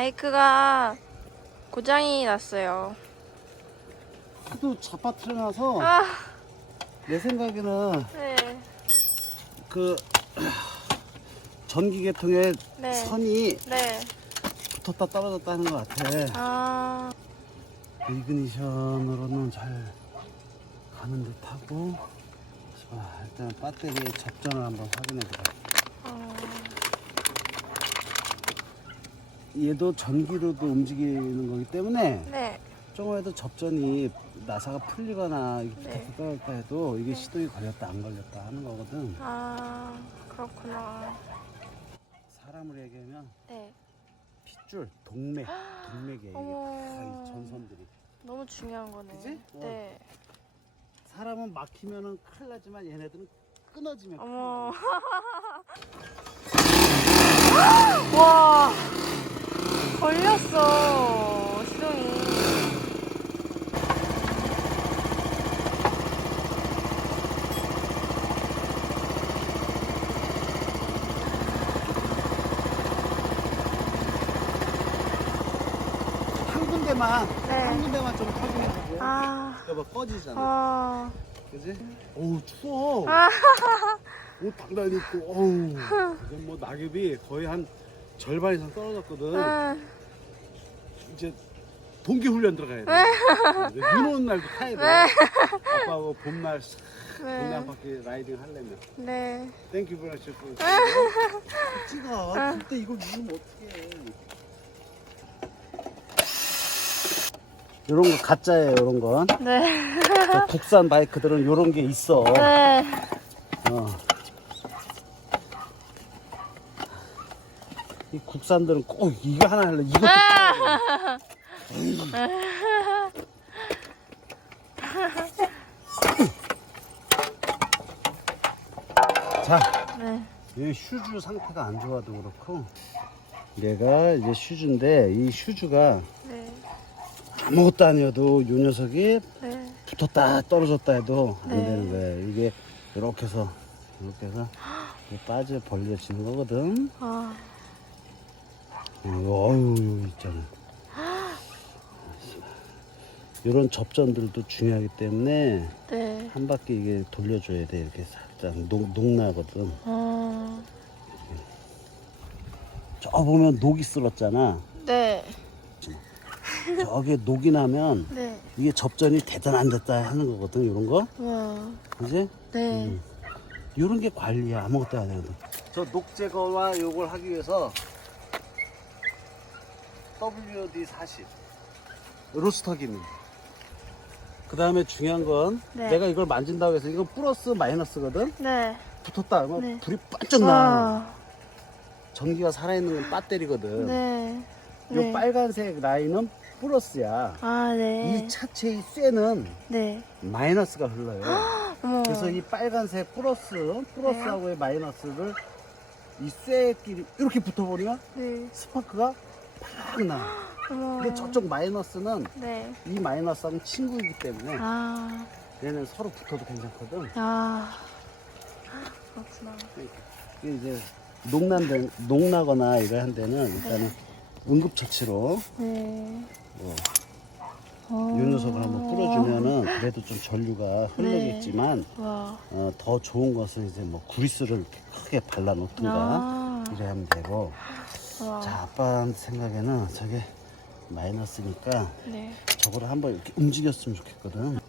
바이크가 고장이 났어요. 하도 잡아트려놔서 아, 내 생각에는 네. 그 전기 계통에 네. 선이 네. 붙었다 떨어졌다 하는 것 같아. 아, 이그니션으로는 잘 가는 듯하고 자, 일단 배터리 접전을 한번 확인해 보자. 어, 얘도 전기로도 움직이는 거기 때문에 네. 조금이라도 접전이 나사가 풀리거나 이렇게 네. 붙었다 떨어졌다 해도 이게 시동이 걸렸다 안 걸렸다 하는 거거든. 아, 그렇구나. 사람으로 얘기하면 네. 핏줄, 동맥, 동맥이에요. 이게 어머. 다이 전선들이. 너무 중요한 거네. 그지? 어. 네. 사람은 막히면은 큰일 나지만 얘네들은 끊어지면 큰일 어머. 나요. 와. 걸렸어. 시동이. 한 군데만 네. 한 군데만 좀 확인해보고 아. 여봐 꺼지잖아 아. 그지? 어우 추워 아. 옷 단단히 입고 어우 지금 뭐 낙엽이 거의 한 절반 이상 떨어졌거든 아. 이제 동기 훈련 들어가야 돼. 이제 눈 오는 날도 타야 돼. 아빠하고 봄날 싹한 네. 바퀴 라이딩 하려면. 네. 땡큐 브라시 찍어. 그때 이걸 누르면 어떡해. 요런 거 가짜예요, 요런 건. 네. 저 국산 바이크들은 요런 게 있어. 네. 어. 이 국산들은 꼭 이거 하나 할래. 이것도 돼. 자, 네. 이 슈즈 상태가 안 좋아도 그렇고 얘가 이제 슈즈인데 이 슈즈가 네. 아무것도 아니어도 이 녀석이 네. 붙었다 떨어졌다 해도 안 네. 되는 거예요. 이게 이렇게 해서 이렇게 해서 빠져 벌려지는 거거든. 아. 어, 어유 있잖아. 이런 접전들도 중요하기 때문에 네. 한 바퀴 이게 돌려줘야 돼. 이렇게 살짝 녹, 녹나거든. 아. 저 보면 녹이 쓸었잖아. 네. 저게 녹이 나면 네. 이게 접전이 됐다 안 됐다 하는 거거든. 이런 거. 와. 그지? 네. 음. 이런 게 관리야. 아무것도 안 해도. 저 녹 제거와 요걸 하기 위해서 WD-40 로스터기입니다. 그 다음에 중요한 건 네. 내가 이걸 만진다고 해서 이건 플러스 마이너스거든? 네. 붙었다 하면 네. 불이 반짝 나. 아. 전기가 살아있는 건 배터리거든. 네. 요 네. 빨간색 라인은 플러스야. 아, 네. 이 차체의 쇠는 네. 마이너스가 흘러요. 어머. 그래서 이 빨간색 플러스, 플러스하고의 마이너스를 이 쇠끼리 이렇게 붙어버리면 네. 스파크가 팍 나. 근데 저쪽 마이너스는 네. 이 마이너스하고 친구이기 때문에 아. 얘는 서로 붙어도 괜찮거든. 아. 그렇구나. 이게 이제 녹난데, 녹나거나 이런 한 데는 일단은 응급처치로 네. 뭐 어. 이 녀석을 한번 뿌려주면은 그래도 좀 전류가 흐르겠지만 와. 어, 더 좋은 것은 이제 뭐 구리스를 이렇게 크게 발라놓든가 아. 이래 하면 되고 와. 자 아빠 생각에는 저게 마이너스니까 네. 저거를 한번 이렇게 움직였으면 좋겠거든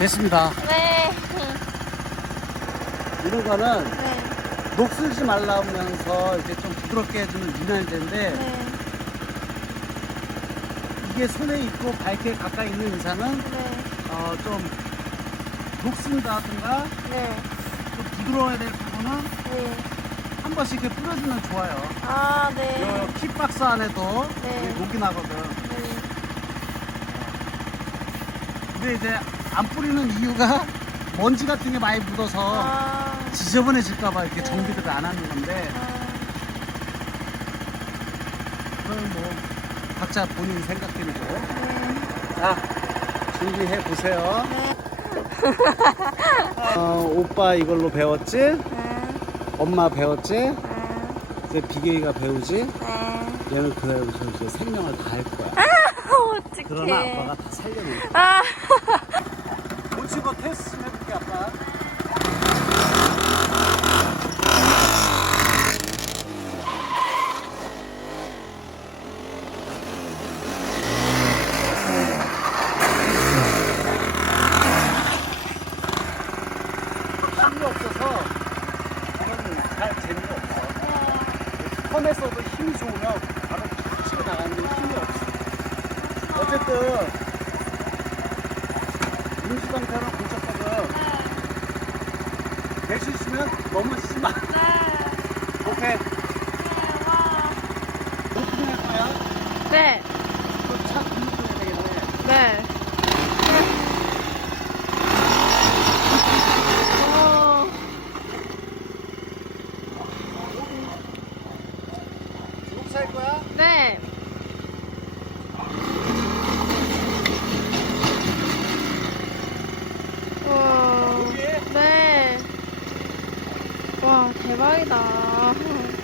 됐습니다. 네. 이런 거는 네. 녹슬지 말라면서 이렇게 좀 부드럽게 해주는 미나리인데 네. 이게 손에 있고 발에 가까이 있는 이상은 네. 어, 좀 녹슨다든가 네. 좀 부드러워야 될 부분은 네. 한 번씩 이렇게 뿌려주면 좋아요. 아, 네. 요 킥박스 안에도 네. 녹이 나거든. 네. 근데 이제 안 뿌리는 이유가 먼지 같은 게 많이 묻어서 아. 지저분해질까봐 이렇게 네. 정비를 안 하는 건데 아. 그건 뭐 각자 본인 생각대로죠. 네. 자 준비해 보세요. 네. 어, 오빠 이걸로 배웠지? 네. 엄마 배웠지? 네. 이제 비계이가 배우지? 네. 얘는 그래서 이제 생명을 다할 거야. 어떡해. 그러나 아빠가 다 살려낼 거야. 아. 고치고 테스트 좀 해볼게 아빠. 힘이 없어서 이건 잘 재미가 없어. 펌에서도 힘이 좋으면 바로 치고 나가는데 힘이 없어. 어쨌든 상태로 고쳤거든. 될수 있으면 너무 심하. 오케이. 감 사.